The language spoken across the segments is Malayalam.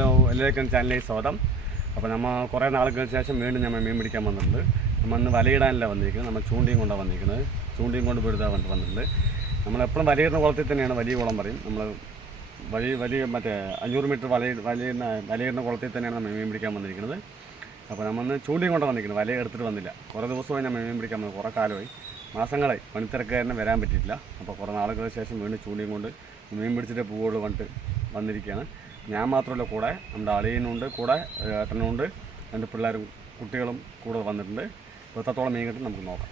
ഹലോ എല്ലാവർക്കും ചാനലിലേക്ക് സ്വാഗതം. അപ്പോൾ നമ്മൾ കുറേ നാളുകൾക്ക് ശേഷം വീണ്ടും നമ്മൾ മീൻ പിടിക്കാൻ വന്നിട്ടുണ്ട്. നമ്മൾ ഇന്ന് വലയിടാനല്ല വന്നിരിക്കുന്നത്. നമ്മൾ ചൂണ്ടിയും കൊണ്ടാണ് വന്നിരിക്കുന്നത്. ചൂണ്ടിയും കൊണ്ട് പിടുത്താൻ വേണ്ടി വന്നിട്ടുണ്ട്. നമ്മളെപ്പോഴും വലയിടുന്ന കുളത്തിൽ തന്നെയാണ് വലിയ കുളം പറയും. നമ്മൾ വലിയ വലിയ മറ്റേ അഞ്ഞൂറ് മീറ്റർ വല വലയിടുന്ന വലയിടുന്ന കുളത്തിൽ തന്നെയാണ് നമ്മൾ മീൻ പിടിക്കാൻ വന്നിരിക്കുന്നത്. അപ്പോൾ നമ്മൾ ചൂണ്ടിയും കൊണ്ടാണ് വന്നിരിക്കുന്നത്. വല എടുത്തിട്ട് വന്നില്ല. കുറേ ദിവസമായി നമ്മൾ മീൻ പിടിക്കാൻ വന്നത് കുറേ കാലമായി. മാസങ്ങളായി. പണിത്തിരക്കാരനെ വരാൻ പറ്റിയിട്ടില്ല. അപ്പോൾ കുറേ നാളുകൾക്ക് ശേഷം വീണ്ടും ചൂണ്ടിയും കൊണ്ട് മീൻ പിടിച്ചിട്ട് പോവുള്ളൂ വന്നിട്ട് വന്നിരിക്കുകയാണ്. ഞാൻ മാത്രമല്ല കൂടെ നമ്മുടെ അളിയനുണ്ട് കൂടെ ഏട്ടനുണ്ട് രണ്ട് പിള്ളേരും കുട്ടികളും കൂടെ വന്നിട്ടുണ്ട്. എത്രത്തോളം മീൻ കിട്ടും നമുക്ക് നോക്കാം.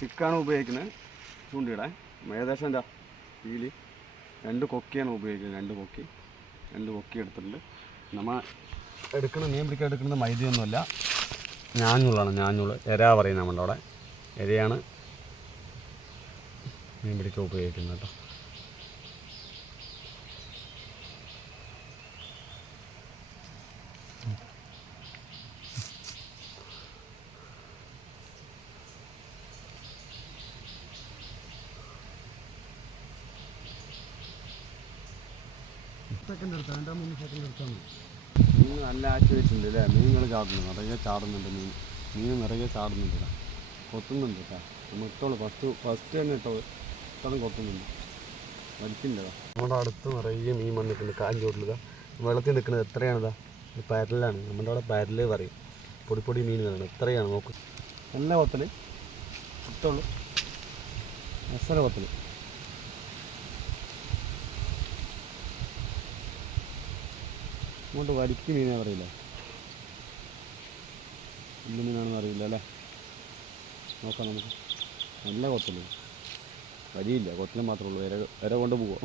ചിക്കാണ് ഉപയോഗിക്കുന്നത്. ചൂണ്ടിയിടാൻ ഏകദേശം എന്താ? ഇതിൽ രണ്ട് കൊക്കിയാണ് ഉപയോഗിക്കുന്നത്. രണ്ട് കൊക്കി. രണ്ട് കൊക്കി എടുത്തിട്ടുണ്ട്. നമ്മൾ എടുക്കുന്ന മീൻ പിടിക്കാൻ എടുക്കുന്നത് മൈദയൊന്നുമല്ല. ഞാഞ്ഞുള്ളാണ് ഞാഞ്ഞുള്ള് എര പറയും നമ്മുടെ അവിടെ. എരയാണ് മീൻ പിടിക്കാൻ ഉപയോഗിക്കുന്നത് കേട്ടോ. സെക്കൻഡ് എടുത്താൽ രണ്ടാം മൂന്ന് സെക്കൻഡ് എടുത്താൽ മതി. മീൻ നല്ല ആറ്റി വെച്ചിട്ടുണ്ട് അല്ലേ? മീനുകൾ ചാടുന്നു നിറയെ ചാടുന്നുണ്ട് മീൻ. മീൻ നിറയെ ചാടുന്നുണ്ട് കൊത്തുന്നുണ്ട് കേട്ടോ. നമ്മൾ ഇട്ടോളൂ ഫസ്റ്റ് ഫസ്റ്റ് തന്നെ ഇട്ടോളൂ ഇത്തവണ കൊത്തുന്നുണ്ട്. വലിക്കുന്നില്ല നമ്മുടെ അടുത്ത് നിറയെ മീൻ വന്നിട്ടുണ്ട്. കാലിന്റെ ചോട്ടിലിതാ വെള്ളത്തിൽ നിൽക്കുന്നത് എത്രയാണിതാ? ഇത് പരലാണ്. നമ്മുടെ അവിടെ പരൽ പറയും. പൊടി പൊടി മീൻ വരണം. എത്രയാണ് നോക്ക്. നല്ല കൊത്തൽ ഇട്ടോളൂ മസാല കൊത്തൽ അങ്ങോട്ട് വരിക്ക് മീനെ അറിയില്ല എന്ത് മീനാണെന്ന് അറിയില്ല അല്ലേ? നോക്കാം നമുക്ക്. നല്ല കൊത്തൽ. വരിയില്ല കൊത്തിനെ മാത്രമേ ഉള്ളൂ. വര വര കൊണ്ട് പോവാം.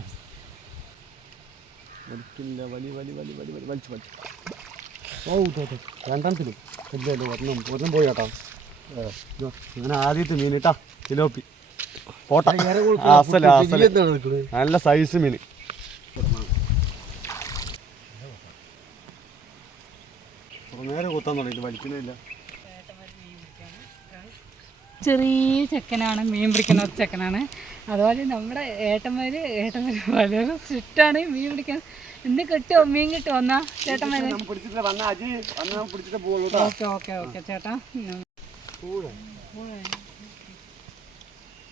വലിക്കില്ല വലി വലി വലി വലി വലി വലിച്ചു വലിച്ചു ഓ തോട്ടെ രണ്ടാമത്തിലും ഇല്ലല്ലോ ഒരെണ്ണം ഒരെണ്ണം പോയി കേട്ടോ. അങ്ങനെ ആദ്യത്തെ മീൻ കേട്ടാ ചിലോപ്പി. പോട്ടെ. അസല അസല. നല്ല സൈസ് മീൻ. നേരെ കൊത്താൻ തുടങ്ങി വലിക്കുന്നില്ല ചെറിയ ചെക്കനാണ് മീൻ പിടിക്കുന്ന ഒരു ചെക്കനാണ്. അതുപോലെ നമ്മുടെ ഏട്ടന്മാർ ഏട്ടന്മാർ വളരെ സ്ട്രിക്റ്റാണ് മീൻ പിടിക്കാൻ. ഇന്ന് കിട്ടുമോ മീൻ കിട്ടുമോ എന്നാ ചേട്ടന്മാര്. നമ്മൾ പിടിച്ചിട്ട് വന്ന അജി. വന്ന പിടിച്ചിട്ട് പോകുള്ളൂ ഓക്കെ ഓക്കെ ഓക്കെ ചേട്ടാ.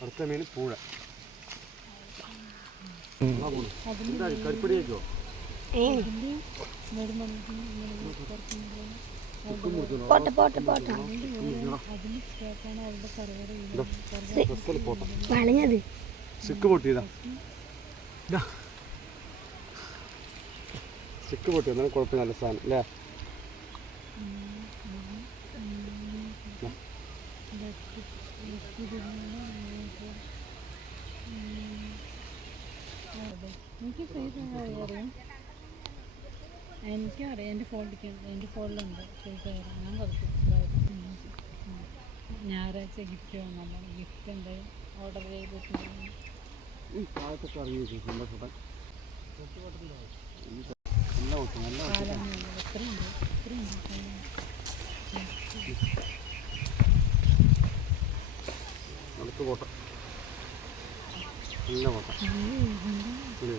അടുത്ത മീൻ പൂഴ. കരിപ്പടി വെച്ചോ? പോട്ടെ പോട്ടെ പോട്ടെ. വളഞ്ഞത് സിക്ക് പൊട്ടിയതാ. സിക്ക് പൊട്ടി എന്നാലും കുഴപ്പമില്ല നല്ല സാധനം അല്ലേ? എനിക്ക് എനിക്കും അറിയാം എന്റെ ഫോണിലേക്ക് എന്റെ ഫോണിലുണ്ട്. ഫയർ ഞാൻ കുറച്ച് ഞായറാഴ്ച ഗിഫ്റ്റ് വന്നാൽ ഗിഫ്റ്റ് എന്തായാലും ഓർഡർ ചെയ്തിട്ടുണ്ട്. അടുത്ത് പോട്ടെ നല്ല പോട്ടെ ഫോട്ടോ ഫോട്ടോ ഇല്ലേ അത്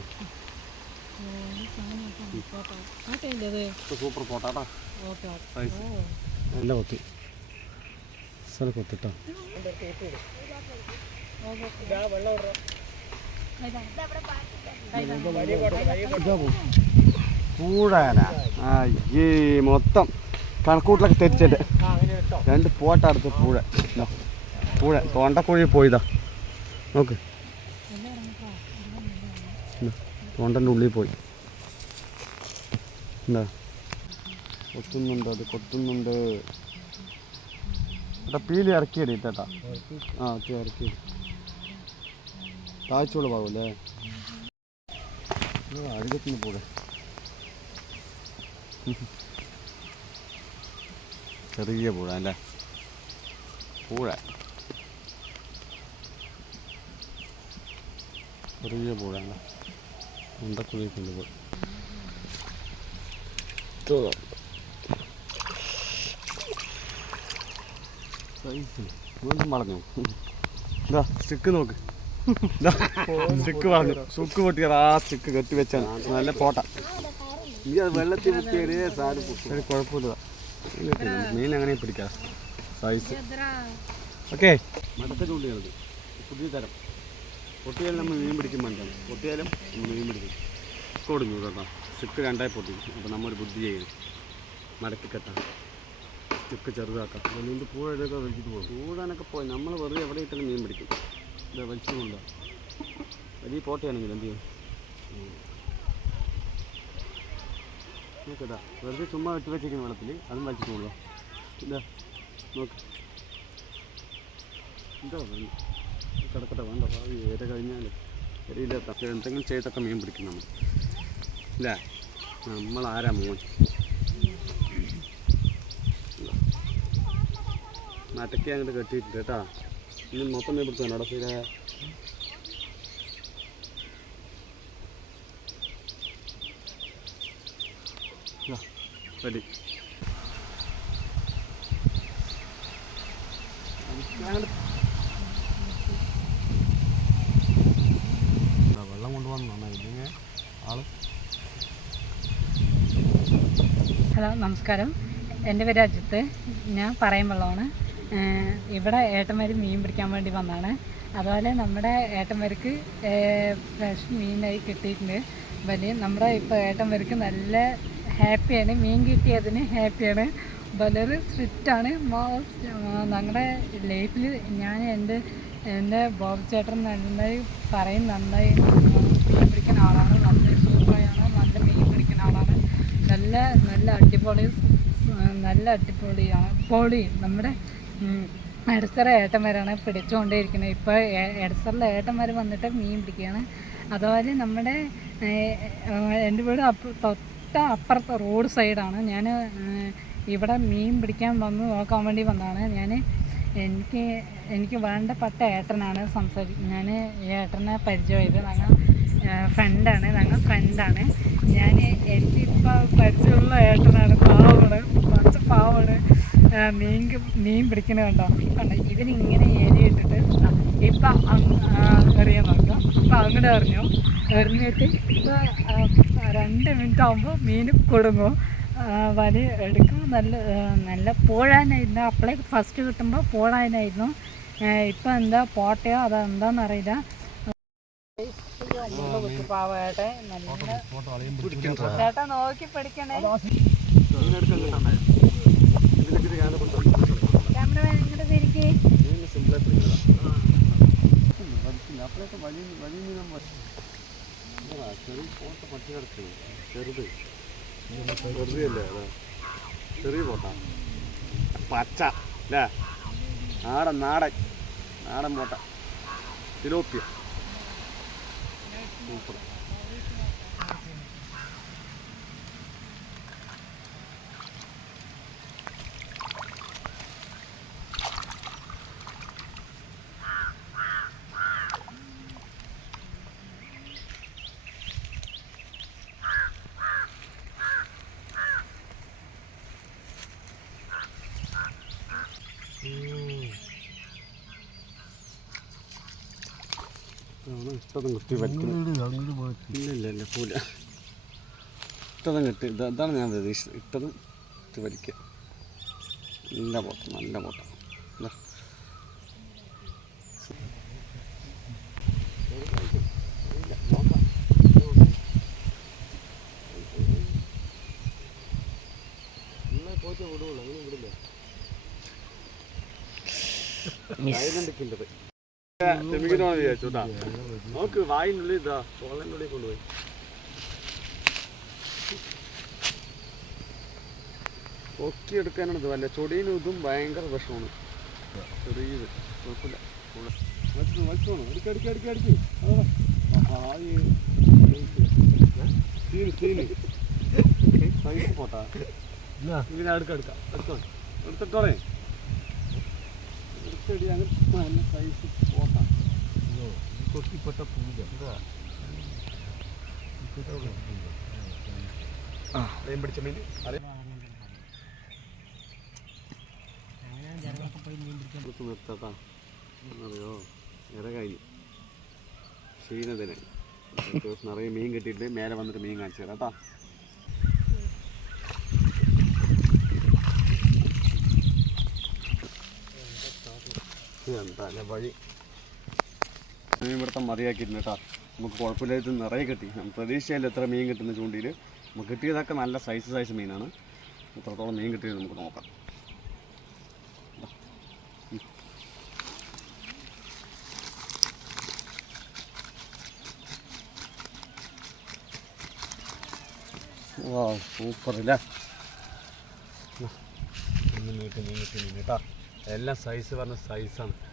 സൂപ്പർ പോട്ടാട്ടാ നല്ല കൊത്തി. സ്ഥല കൊത്തിട്ടോ? പൂഴാന? അയ്യേ മൊത്തം കണക്കൂട്ടിലൊക്കെ തെറ്റിച്ചിട്ട്. രണ്ട് പോട്ടടുത്ത് പൂഴ. പൂഴ. തോണ്ടക്കുഴി പോയതാ നോക്ക് ഇതാ, തൊണ്ടന്റെ ഉള്ളിൽ പോയി. എന്താ? കൊത്തുന്നുണ്ട് അത് കൊത്തുന്നുണ്ട്. ഏട്ടാ പീലി ഇറക്കിയടി ചേട്ടാ ആ ഓക്കെ ഇറക്കിയത് താഴ്ചയുള്ള ഭാഗമല്ലേ? അഴുകത്തിന് പോലെ ചെറിയ പൂഴ അല്ലേ? പൂഴ. ചെറിയ പൂഴ അല്ലേ? ഉണ്ടക്കുഴി കൊണ്ടുപോയി വളഞ്ഞു ഇതാ സ്റ്റിക്ക് നോക്ക് സ്റ്റിക്ക് പറഞ്ഞു സുക്ക് പൊട്ടിയത് ആ സ്റ്റിക്ക് കെട്ടി വെച്ചാണ് നല്ല പോട്ട。വെള്ളത്തിൽ മുക്കിയൊരേ സാധനം ഒരു കുഴപ്പമില്ല മീൻ അങ്ങനെ പിടിക്കാം സൈസ് ഓക്കെ മടക്ക ചൂണ്ടിയാണത് പുതിയ തരം പൊട്ടിയാലും നമ്മൾ മീൻ പിടിക്കും മനസ്സിലും പൊട്ടിയാലും നമ്മൾ മീൻ പിടിക്കും. കൊടുങ്ങു കേട്ടോ. സ്റ്റിക്ക് രണ്ടായി പൊട്ടി. അപ്പോൾ നമ്മൾ ബുദ്ധി ചെയ്യും മടക്കി കെട്ടാം സ്റ്റിക്ക് ചെറുതാക്കാം മീന്റെ പൂഴൊക്കെ വലിച്ചിട്ട് പോകും. പൂഴാനൊക്കെ പോയി. നമ്മൾ വെറുതെ എവിടെ ഇട്ടാലും മീൻ പിടിക്കും. ഇതാ വലിച്ചു കൊണ്ടാ വലിയ പോട്ടയാണെങ്കിൽ എന്ത് ചെയ്യും? നോക്കട്ടാ വെറുതെ ചുമ്മാ വെട്ടി വെച്ചിരിക്കുന്ന വെള്ളത്തിൽ അതും വലിച്ചിട്ട് കൊള്ളോ ഇതാ നോക്ക്. എന്താ വേണ്ട കിടക്കട്ടെ വേണ്ട ഭാവി ഏറെ കഴിഞ്ഞാൽ പക്ഷേ എന്തെങ്കിലും ചെയ്തൊക്കെ മീൻ പിടിക്കും നമ്മൾ ഇല്ലേ? നമ്മൾ ആരാ മോൻ? മറ്റയ്ക്ക് അങ്ങോട്ട് കെട്ടിയിട്ടുണ്ട് കേട്ടാ. ഇനി മൊത്തം മീൻ പിടിച്ചു അവിടെ സ്ഥിര റെഡി. വെള്ളം ഹലോ നമസ്കാരം. എന്റെ പേര് അജിത്ത്. ഞാൻ പറയുമ്പോഴാണ് ഇവിടെ ഏട്ടന്മാർ മീൻ പിടിക്കാൻ വേണ്ടി വന്നതാണ് അതുപോലെ നമ്മുടെ ഏട്ടന്മാർക്ക് ഫ്രഷ് മീനായി കിട്ടിയിട്ടുണ്ട്. വലിയ നമ്മുടെ ഇപ്പോൾ ഏട്ടന്മാർക്ക് നല്ല ഹാപ്പിയാണ്. മീൻ കിട്ടിയതിന് ഹാപ്പിയാണ്. വളരെ സ്ട്രിക്റ്റാണ്. ഞങ്ങളുടെ ലൈഫിൽ ഞാൻ എന്റെ എന്റെ ബോബ് ചേട്ടൻ നന്നായി പറയും നന്നായി മീൻ പിടിക്കുന്ന ആളാണ് നന്നായി സൂപ്പറായാണ് നല്ല മീൻ പിടിക്കുന്ന ആളാണ് നല്ല നല്ല അടിപൊളി നല്ല അടിപൊളിയാണ് പൊളി നമ്മുടെ എടസറ ഏട്ടന്മാരാണ് പിടിച്ചുകൊണ്ടേയിരിക്കുന്നത്. ഇപ്പോൾ എടച്ചറിലെ ഏട്ടന്മാർ വന്നിട്ട് മീൻ പിടിക്കുകയാണ്. അതുപോലെ നമ്മുടെ എന്റെ വീട് തൊട്ട അപ്പുറത്തെ റോഡ് സൈഡാണ്. ഞാൻ ഇവിടെ മീൻ പിടിക്കാൻ വന്ന് നോക്കാൻ വേണ്ടി വന്നതാണ്. ഞാൻ എനിക്ക് എനിക്ക് വേണ്ടപ്പെട്ട ഏട്ടനാണ് സംസാരിക്കുന്നത് ഞാൻ ഈ ഏട്ടനെ പരിചയമായത്. ഞങ്ങൾ ഫ്രണ്ടാണ് ഞങ്ങൾ ഫ്രണ്ടാണ് ഞാൻ എന്റെ ഇപ്പോൾ പരിചയമുള്ള ഏട്ടനാണ് പാവമാണ്. കുറച്ച് പാവമാണ്. മീൻ മീൻ പിടിക്കണേ കണ്ടോ? കണ്ടോ? ഇവനിങ്ങനെ ഇലയിട്ടിട്ട് ആ, ഇപ്പം എറിയാൻ നോക്കാം. ഇപ്പം അങ്ങോട്ട് എറിഞ്ഞു. എറിഞ്ഞിട്ട് ഇപ്പോൾ രണ്ട് മിനിറ്റ് ആകുമ്പോൾ മീൻ കൊടുങ്ങും. വലി എടുക്കും. നല്ല നല്ല പോഴാനായിരുന്നു. അപ്പളേ ഫസ്റ്റ് കിട്ടുമ്പോൾ പോഴാനായിരുന്നു. ഇപ്പം എന്താ പോട്ടയോ? അതെന്താണെന്ന് അറിയില്ല പാവട്ടെ നല്ല ചേട്ടാ നോക്കി പഠിക്കണേ ക്യാമറമാൻ തിരിക്കേ ചെറുത് ചെറുതല്ലേ ചെറിയ പോട്ട പച്ച അല്ലേ നാടൻ നാടൻ. നാടൻ പോട്ട. തിലോപ്പിയ സൂപ്പർ ഇഷ്ടതും കിട്ടി ഇല്ല ഇല്ല പോല. ഇട്ടതും കിട്ടി. ഇതാണ് അതാണ് ഞാൻ പ്രതീക്ഷിച്ചത്. ഇട്ടതും ഇട്ട് വലിക്കുക. നല്ല പോട്ട നല്ല പോട്ട. ഇതാ. വിചാരിച്ചോട്ടാ നോക്ക് വായിനുള്ളിൽ ഇതാ തോളനുള്ളിൽ കൊണ്ടുപോയി. പൊക്കി എടുക്കാനാണ് ഇത് വല്ല ചൊടീനും ഇതും ഭയങ്കര വിഷമാണ്. ചെറിയത്. കുഴപ്പമില്ല. വലിച്ചു അടിക്ക് അടിക്ക് അടിക്ക് അടിക്ക്. അതാ. ആ, ഈ സീന് സീന് സൈസ് പോട്ടാ. ഇതിനെ അടുക്ക എടുക്കാം. എടുത്തോ എടുത്തിട്ടോളേ. എടുത്തടി അങ്ങനെ നല്ല സൈസ് പോട്ടാ കൊത്തിപ്പെട്ട പൂജ മീൻ പിടിച്ച മീൻ. അറിയോ ഇറ കഴിഞ്ഞു. ക്ഷീണത്തിന് ദിവസം നിറയെ മീൻ കിട്ടിയിട്ട് മേലെ വന്നിട്ട് മീൻ കാണിച്ചു തരാം കേട്ടോ. വഴി മീൻ പിടുത്തം മതിയാക്കിയിരുന്നു കേട്ടോ. നമുക്ക് കുഴപ്പമില്ലാത്ത നിറയെ കിട്ടി. പ്രതീക്ഷയില്ല എത്ര മീൻ കിട്ടുന്ന ചൂണ്ടിയിൽ. നമുക്ക് കിട്ടിയതൊക്കെ നല്ല സൈസ് സൈസ് മീനാണ്. എത്രത്തോളം മീൻ കിട്ടിയത് നമുക്ക് നോക്കാം. വാ സൂപ്പർ അല്ലേ ഒന്ന് നീട്ടി നീട്ടി നീട്ടാ എല്ലാം സൈസ് പറഞ്ഞ സൈസാണ്